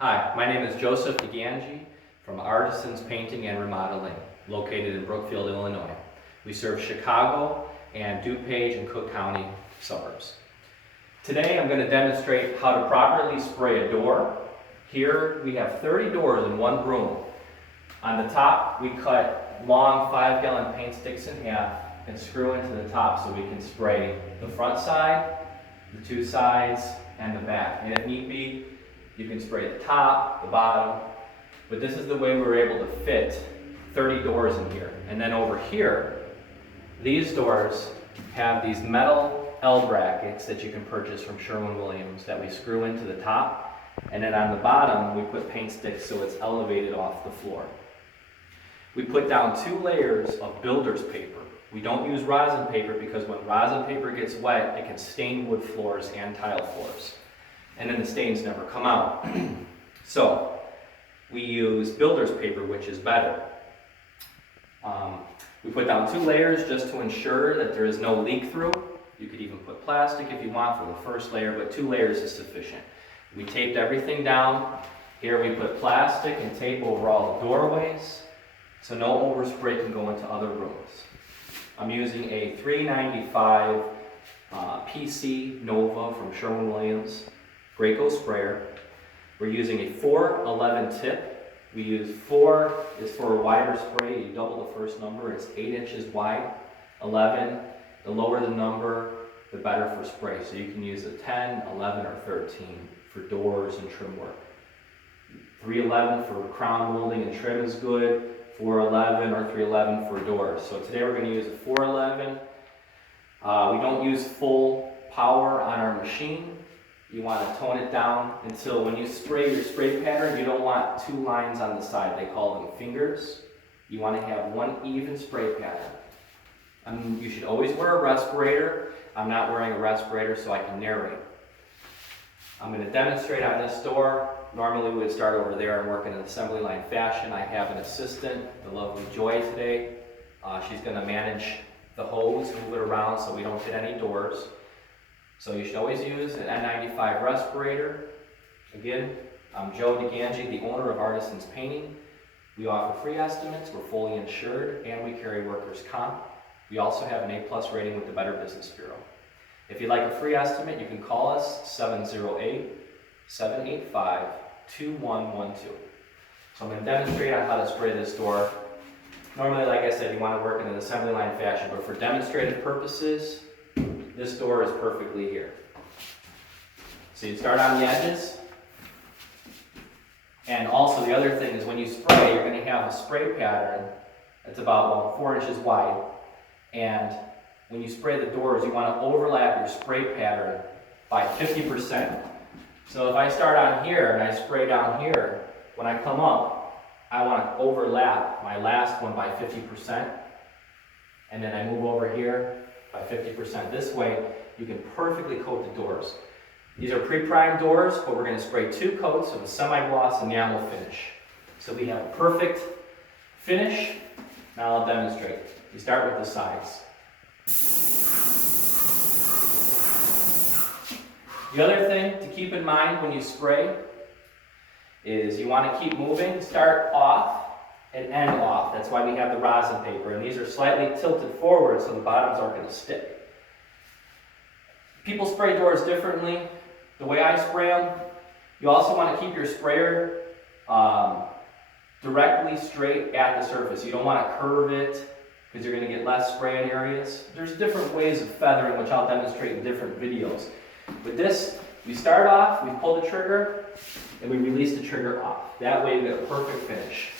Hi, my name is Joseph DeGangi from Artisons Painting and Remodeling, located in Brookfield, Illinois. We serve Chicago and DuPage and Cook County suburbs. Today I'm going to demonstrate how to properly spray a door. Here we have 30 doors in one room. On the top we cut long 5-gallon paint sticks in half and screw into the top so we can spray the front side, the two sides, and the back. And if need be, you can spray the top, the bottom, but this is the way we were able to fit 30 doors in here. And then over here, these doors have these metal L brackets that you can purchase from Sherwin-Williams that we screw into the top. And then on the bottom, we put paint sticks so it's elevated off the floor. We put down 2 layers of builder's paper. We don't use rosin paper because when rosin paper gets wet, it can stain wood floors and tile floors. And then the stains never come out. So we use builder's paper, which is better. We put down 2 layers just to ensure that there is no leak through. You could even put plastic if you want for the first layer, but 2 layers is sufficient. We taped everything down. Here we put plastic and tape over all the doorways, so no overspray can go into other rooms. I'm using a 395 PC Nova from Sherwin-Williams. Graco sprayer. We're using a 411 tip. We use 4 is for a wider spray. You double the first number. It's 8 inches wide. 11, the lower the number, the better for spray. So you can use a 10, 11, or 13 for doors and trim work. 311 for crown molding and trim is good. 411 or 311 for doors. So today we're going to use a 411. We don't use full power on our machine. You want to tone it down until when you spray your spray pattern, you don't want 2 lines on the side. They call them fingers. You want to have one even spray pattern. You should always wear a respirator. I'm not wearing a respirator so I can narrate. I'm going to demonstrate on this door. Normally we would start over there and work in an assembly line fashion. I have an assistant, the lovely Joy today. She's going to manage the hose, move it around so we don't hit any doors. So you should always use an N95 respirator. Again, I'm Joe DeGangi, the owner of Artisons Painting. We offer free estimates, we're fully insured, and we carry workers' comp. We also have an A+ rating with the Better Business Bureau. If you'd like a free estimate, you can call us 708-785-2112. So I'm going to demonstrate on how to spray this door. Normally, like I said, you want to work in an assembly line fashion, but for demonstrative purposes, this door is perfectly here. So you start on the edges. And also the other thing is when you spray, you're going to have a spray pattern that's about 4 inches wide. And when you spray the doors, you want to overlap your spray pattern by 50%. So if I start on here and I spray down here, when I come up, I want to overlap my last one by 50%. And then I move over here by 50%. This way, you can perfectly coat the doors. These are pre-primed doors, but we're going to spray 2 coats of a semi-gloss enamel finish. So we have a perfect finish. Now I'll demonstrate. You start with the sides. The other thing to keep in mind when you spray is you want to keep moving, start off, and end off. That's why we have the rosin paper, and these are slightly tilted forward so the bottoms aren't going to stick. People spray doors differently. The way I spray them, you also want to keep your sprayer directly straight at the surface. You don't want to curve it because you're going to get less spray in areas. There's different ways of feathering, which I'll demonstrate in different videos. With this, we start off, we pull the trigger, and we release the trigger off. That way we get a perfect finish.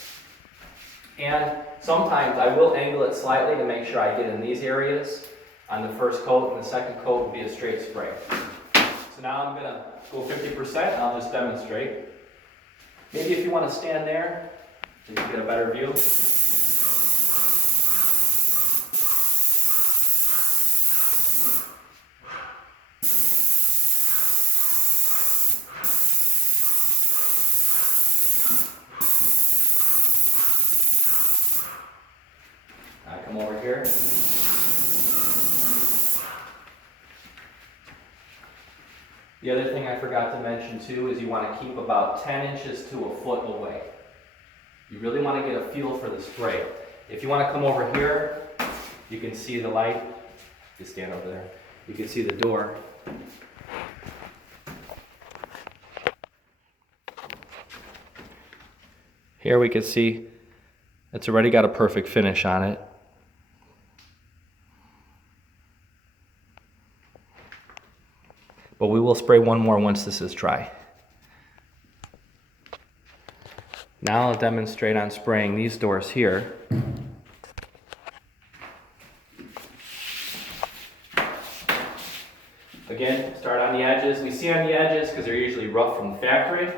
And sometimes I will angle it slightly to make sure I get in these areas on the first coat, and the second coat will be a straight spray. So now I'm going to go 50%, and I'll just demonstrate. Maybe if you want to stand there, so you can get a better view. I come over here. The The other thing I forgot to mention too is you want to keep about 10 inches to a foot away. You really want to get a feel for the spray. If you want to come over here, you can see the light. You stand over there. You can see the door. Here we can see it's already got a perfect finish on it. But we will spray one more once this is dry. Now I'll demonstrate on spraying these doors here. Again, start on the edges. We see on the edges because they're usually rough from the factory.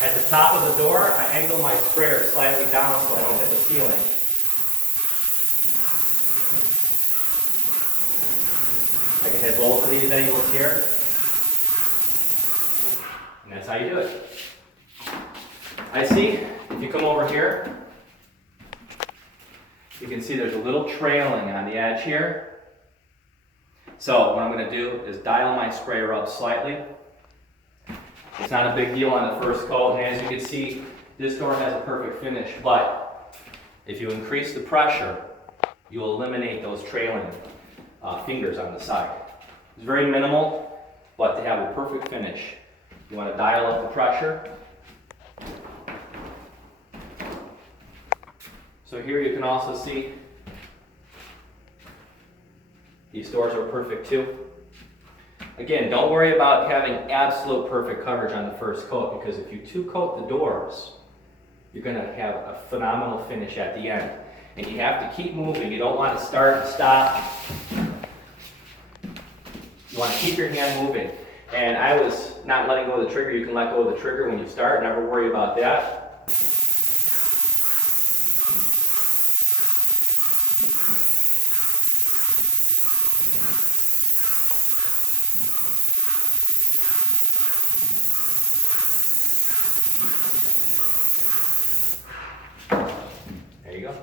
At the top of the door, I angle my sprayer slightly down so I don't hit the ceiling. I can hit both of these angles here. And that's how you do it. I see, if you come over here, you can see there's a little trailing on the edge here. So what I'm going to do is dial my sprayer up slightly. It's not a big deal on the first coat, and as you can see, this door has a perfect finish, but if you increase the pressure, you'll eliminate those trailing fingers on the side. It's very minimal, but to have a perfect finish, you want to dial up the pressure. So here you can also see these doors are perfect too. Again, don't worry about having absolute perfect coverage on the first coat, because if you two coat the doors, you're going to have a phenomenal finish at the end. And you have to keep moving. You don't want to start and stop. You want to keep your hand moving. And I was not letting go of the trigger. You can let go of the trigger when you start. Never worry about that. There you go.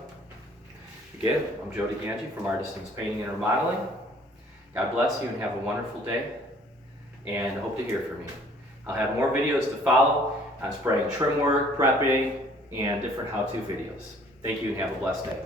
Again, I'm Joe DeGangi from Artisons Painting and Remodeling. God bless you and have a wonderful day, and hope to hear from you. I'll have more videos to follow on spraying trim work, prepping, and different how-to videos. Thank you and have a blessed day.